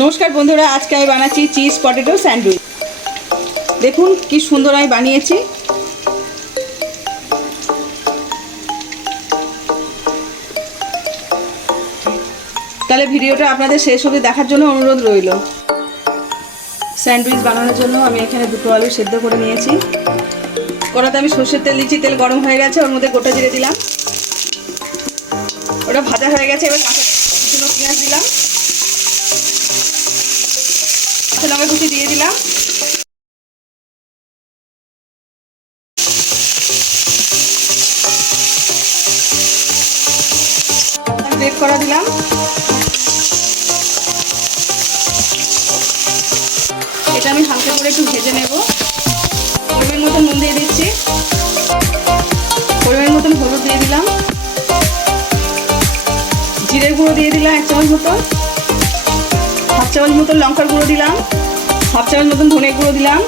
नमस्कार बंधुरा आज के আমি বানাচ্ছি চিজ পটেটো স্যান্ডউইচ। দেখুন কি সুন্দর আমি বানিয়েছি। তাহলে ভিডিওটা আপনাদের শেষ অবধি দেখার জন্য অনুরোধ রইল। স্যান্ডউইচ বানানোর জন্য আমি এখানে দুটো আলু সেদ্ধ করে নিয়েছি। কড়াতে আমি সরষের তেল দিচ্ছি, তেল গরম হয়ে গেছে, ওর মধ্যে গোটা জিরে দিলাম, ওটা ভাজা হয়ে গেছে। এবার কাঁচা পেঁয়াজ দিলাম, লঙ্কা কুচি দিয়ে দিলাম, গ্রেট করা দিলাম, এটা আমি হালকা করে একটু ভেজে নেব। পরিমাণ মতন নুন দিয়ে দিচ্ছি, পরিমাণ মতন হলুদ দিয়ে দিলাম, জিরের গুঁড়ো দিয়ে দিলাম 1 চামচ মতন, 1/2 চামচ মতন লঙ্কার গুঁড়ো দিলাম, 1/2 চামচ মতন ধনে গুঁড়ো দিলাম।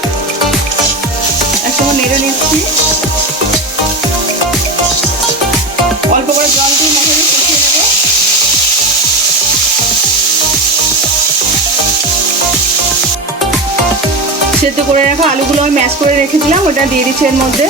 একসঙ্গে নেড়ে নিচ্ছি, অল্প করে জল দিয়ে মশলা কষিয়ে নেব। সেদ্ধ করে রাখা আলুগুলো আমি ম্যাশ করে রেখেছিলাম, ওটা দিয়ে দিচ্ছি এর মধ্যে।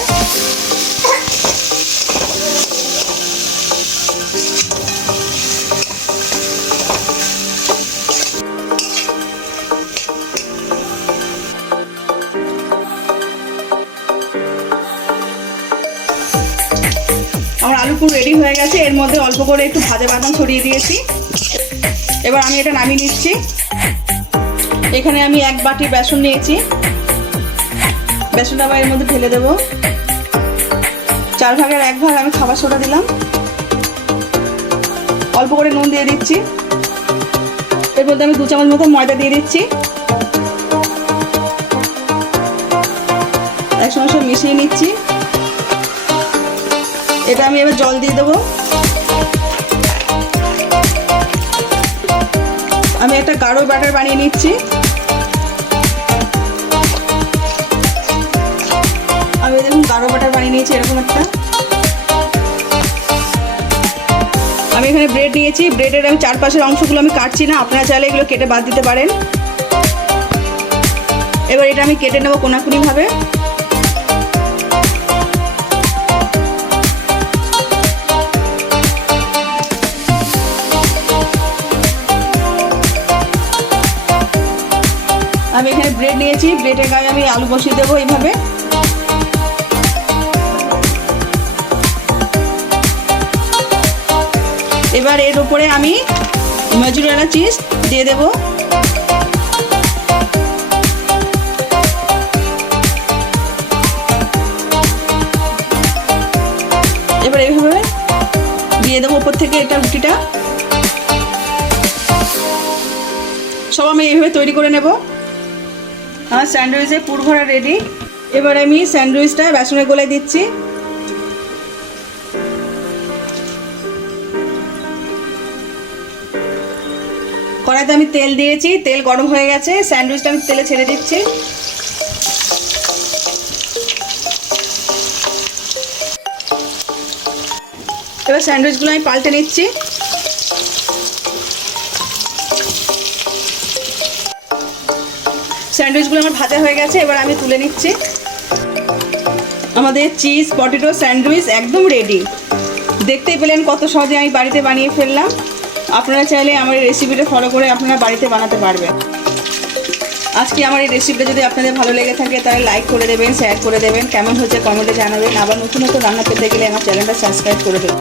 আমার আলু পুরো রেডি হয়ে গেছে। এর মধ্যে অল্প করে একটু ভাজা বাদাম ছড়িয়ে দিয়েছি। এবার আমি এটা নামিয়ে নিচ্ছি। এখানে আমি 1 বাটি বেসন নিয়েছি, বেসনটা আবার এর মধ্যে ঢেলে দেবো। 4 ভাগের 1 ভাগ আমি খাবার সোডা দিলাম, অল্প করে নুন দিয়ে দিচ্ছি। এর মধ্যে আমি 2 চামচ মতো ময়দা দিয়ে দিচ্ছি, একসঙ্গে সব মিশিয়ে নিচ্ছি। এটা আমি এবার জল দিয়ে দেবো। আমি একটা গাঢ় ব্যাটার বানিয়ে নিচ্ছি। আমি দেখুন গাঢ় ব্যাটার বানিয়ে নিয়েছি এরকম একটা। আমি এখানে ব্রেড নিয়েছি, ব্রেডের আমি চারপাশের অংশগুলো আমি কাটছি না, আপনারা চাইলে এগুলো কেটে বাদ দিতে পারেন। এবার এটা আমি কেটে নেবো কোনাকুনি ভাবে। আমি এখানে ব্রেড নিয়েছি, ব্রেডের গায়ে আমি আলু বসিয়ে দেবো এইভাবে। এবার এর উপরে আমি মজুরিয়ানা চিজ দিয়ে দেব। এবার এইভাবে দিয়ে দেবো উপর থেকে এটা রুটিটা। সব আমি এইভাবে তৈরি করে নেব। আমার স্যান্ডউইচের পুর ভরা রেডি। এবার আমি স্যান্ডউইচটা বেসনের গোলায় দিচ্ছি। কড়াইতে আমি তেল দিয়েছি, তেল গরম হয়ে গেছে, স্যান্ডউইচটা আমি তেলে ছেড়ে দিচ্ছি। এবার স্যান্ডউইচগুলো আমি পাল্টে নিচ্ছি। স্যান্ডউইচগুলো আমার ভাজা হয়ে গেছে, এবার আমি তুলে নিচ্ছি। আমাদের চিজ পটেটো স্যান্ডউইচ একদম রেডি। দেখতেই পেলেন কত সহজে আমি বাড়িতে বানিয়ে ফেললাম। আপনারা চাইলে আমার এই রেসিপিটা ফলো করে আপনারা বাড়িতে বানাতে পারবেন। আজকে আমার এই রেসিপিটা যদি আপনাদের ভালো লেগে থাকে তাহলে লাইক করে দেবেন, শেয়ার করে দেবেন, কেমন হয়েছে কমেন্টে জানাবেন। আবার নতুন নতুন রান্না পেতে গেলে আমার চ্যানেলটা সাবস্ক্রাইব করে দেবেন।